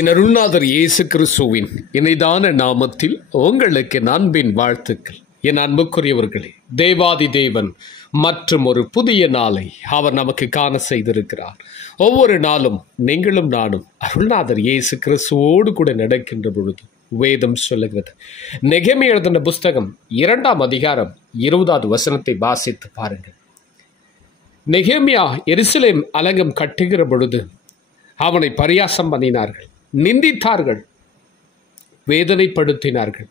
என் அருள்நாதர் இயேசு கிறிஸ்துவின் இணைதான நாமத்தில் உங்களுக்கு அன்பின் வாழ்த்துக்கள். என் அன்புக்குரியவர்களே, தேவாதி தேவன் மற்றும் ஒரு புதிய நாளை அவர் நமக்கு காண செய்திருக்கிறார். ஒவ்வொரு நாளும் நீங்களும் நானும் அருள்நாதர் இயேசு கிறிஸ்துவோடு கூட நடக்கின்ற பொழுது வேதம் சொல்லுகிறது. நெகேமியா எழுதின புஸ்தகம் 2ஆம் அதிகாரம் 20வது வசனத்தை வாசித்து பாருங்கள். நெகேமியா எருசலேம் அலங்கம் கட்டுகிற பொழுது அவனை பரியாசம் பண்ணினார்கள், நிந்தித்தார்கள், வேதனைப்படுத்தினார்கள்,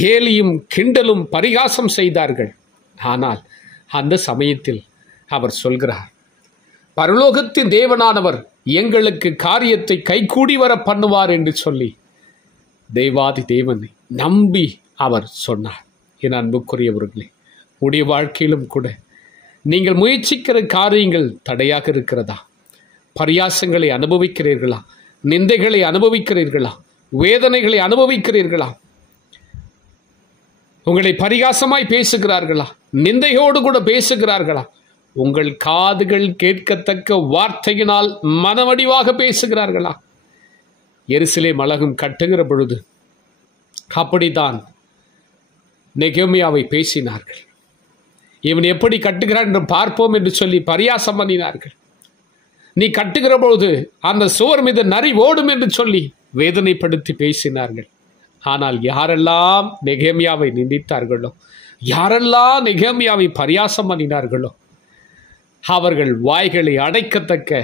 கேலியும் கிண்டலும் பரிகாசம் செய்தார்கள். ஆனால் அந்த சமயத்தில் அவர் சொல்கிறார், பரலோகத்தின் தேவனானவர் எங்களுக்கு காரியத்தை கைகூடி வர பண்ணுவார் என்று சொல்லி தேவாதி தேவனை நம்பி அவர் சொன்னார். என் அன்புக்குரியவர்களே, உடைய வாழ்க்கையிலும் கூட நீங்கள் முயற்சிக்கிற காரியங்கள் தடையாக இருக்கிறதா? பரியாசங்களை அனுபவிக்கிறீர்களா? நிந்தைகளை அனுபவிக்கிறீர்களா? வேதனைகளை அனுபவிக்கிறீர்களா? உங்களை பரிகாசமாய் பேசுகிறார்களா? நிந்தையோடு கூட பேசுகிறார்களா? உங்கள் காதுகள் கேட்கத்தக்க வார்த்தையினால் மனவடிவாக பேசுகிறார்களா? எருசலேம் அலங்கம் கட்டுகிற பொழுது அப்படித்தான் நெகேமியாவை பேசினார்கள். இவன் எப்படி கட்டுகிறான் என்று பார்ப்போம் என்று சொல்லி பரியாசம் பண்ணினார்கள். நீ கட்டுகிற பொழுது அந்த சுவர் மீது நரி ஓடும் என்று சொல்லி வேதனைப்படுத்தி பேசினார்கள். ஆனால் யாரெல்லாம் நெகேமியாவை நிந்தித்தார்களோ, யாரெல்லாம் நெகேமியாவை பரியாசம் பண்ணினார்களோ, அவர்கள் வாய்களை அடைக்கத்தக்க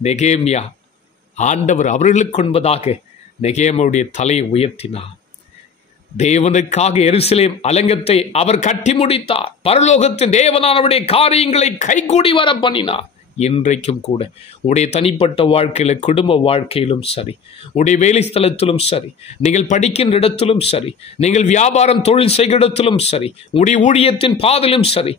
நெகேமியா ஆண்டவர் அவர்களுக்கு என்பதாக நெகேமியாவுடைய தலையை உயர்த்தினார். தேவனுக்காக எருசலேம் அலங்கத்தை அவர் கட்டி முடித்தார். பரலோகத்தின் தேவனானவருடைய காரியங்களை கைகூடி வர பண்ணினார். இன்றைக்கும் கூட உடைய தனிப்பட்ட வாழ்க்கையில, குடும்ப வாழ்க்கையிலும் சரி, உடைய வேலை ஸ்தலத்திலும் சரி, நீங்கள் படிக்கின்ற இடத்திலும் சரி, நீங்கள் வியாபாரம் தொழில் செய்கிற இடத்திலும் சரி, உடைய ஊழியத்தின் பாதையிலும் சரி,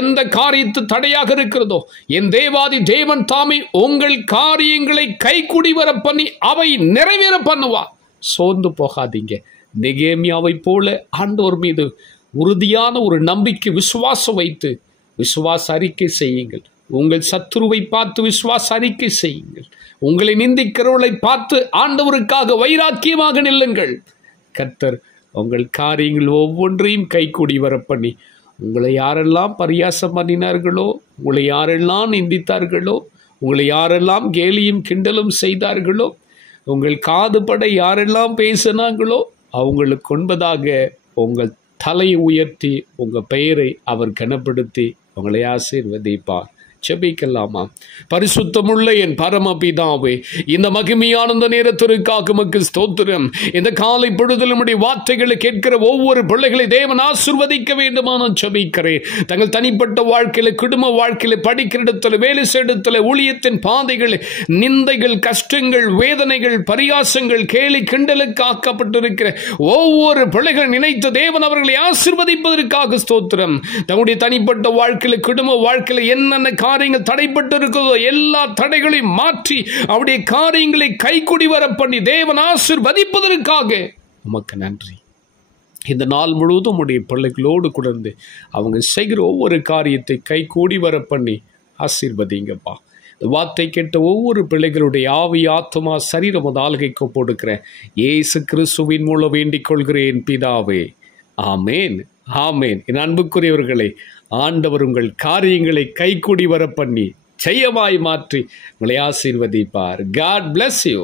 எந்த காரியத்து தடையாக இருக்கிறதோ, என் தேவாதி தேவன் தாமே உங்கள் காரியங்களை கைகூடி வர பண்ணி அவை நிறைவேற பண்ணுவார். சோர்ந்து போகாதீங்க. நெகேமியாவை போல ஆண்டவர் மீது உறுதியான ஒரு நம்பிக்கை, விசுவாசம் வைத்து விசுவாச அறிக்கை செய்யுங்கள். உங்கள் சத்துருவை பார்த்து விசுவாச அறிக்கை செய்யுங்கள். உங்களை நிந்திக்கிறவர்களை பார்த்து ஆண்டவருக்காக வைராக்கியமாக நில்லுங்கள். கர்த்தர் உங்கள் காரியங்கள் ஒவ்வொன்றையும் கைகூடி வர பண்ணி, உங்களை யாரெல்லாம் பரியாசம் பண்ணினார்களோ, உங்களை யாரெல்லாம் நிந்தித்தார்களோ, உங்களை யாரெல்லாம் கேலியும் கிண்டலும் செய்தார்களோ, உங்கள் காதுபட யாரெல்லாம் பேசினாங்களோ, அவங்களுக்கு ஒன்பதாக உங்கள் தலையை உயர்த்தி உங்கள் பெயரை அவர் கனப்படுத்தி உங்களை ஆசீர்வதிப்பார். ஜெபிக்கலாமா? பரிசுத்தமுள்ள என் பரமபிதாவே, இந்த மகிமையான நேரத்திற்காக உமக்கு ஸ்தோத்திரம். இந்த காலை பொழுதில் நம்முடைய வார்த்தைகளை கேட்கிற ஒவ்வொரு பிள்ளைகளை தேவன் ஆசீர்வதிக்க வேண்டுமா நான் ஜெபிக்கிறேன். தங்கள் தனிப்பட்ட வாழ்க்கையில, குடும்ப வாழ்க்கையில, படிக்கிற இடத்துல, வேலை செய்கிற இடத்துல, ஊழியத்தின் பாதைகள், நிந்தைகள், கஷ்டங்கள், வேதனைகள், பரியாசங்கள், கேலி கிண்டலுக்கு ஆக்கப்பட்டிருக்கிற ஒவ்வொரு பிள்ளைகள் நினைத்து தேவன் அவர்களை ஆசீர்வதிப்பதற்காக ஸ்தோத்திரம். தங்களுடைய தனிப்பட்ட வாழ்க்கையில, குடும்ப வாழ்க்கையில என்னென்ன காரியங்கள் தடைப்பட்டு இருக்கிறதோ எல்லா தடைகளையும் மாற்றி அவருடைய காரியங்களை கைகூடி வர பண்ணி தேவன் ஆசீர்வதிப்பதற்காக உமக்கு நன்றி. இந்த நாள் முழுவதும் உடைய பிள்ளைகளோடு குடர்ந்து அவங்க செய்கிற ஒவ்வொரு காரியத்தை கைகூடி வர பண்ணி ஆசீர்வதிங்கப்பா. இந்த வார்த்தை கேட்ட ஒவ்வொரு பிள்ளைகளுடைய ஆவி, ஆத்மா, சரீரம் ஆளுகைக்கு போடுக்கிறேன். இயேசு கிறிஸ்துவின் மூலம் வேண்டிக் கொள்கிறேன் பிதாவே. ஆமேன், ஆமேன். என் அன்புக்குரியவர்களே, ஆண்டவர் உங்கள் காரியங்களை கைகூடி வர பண்ணி ஜெயமாய் மாற்றி உங்களை ஆசீர்வதிப்பார். God bless you.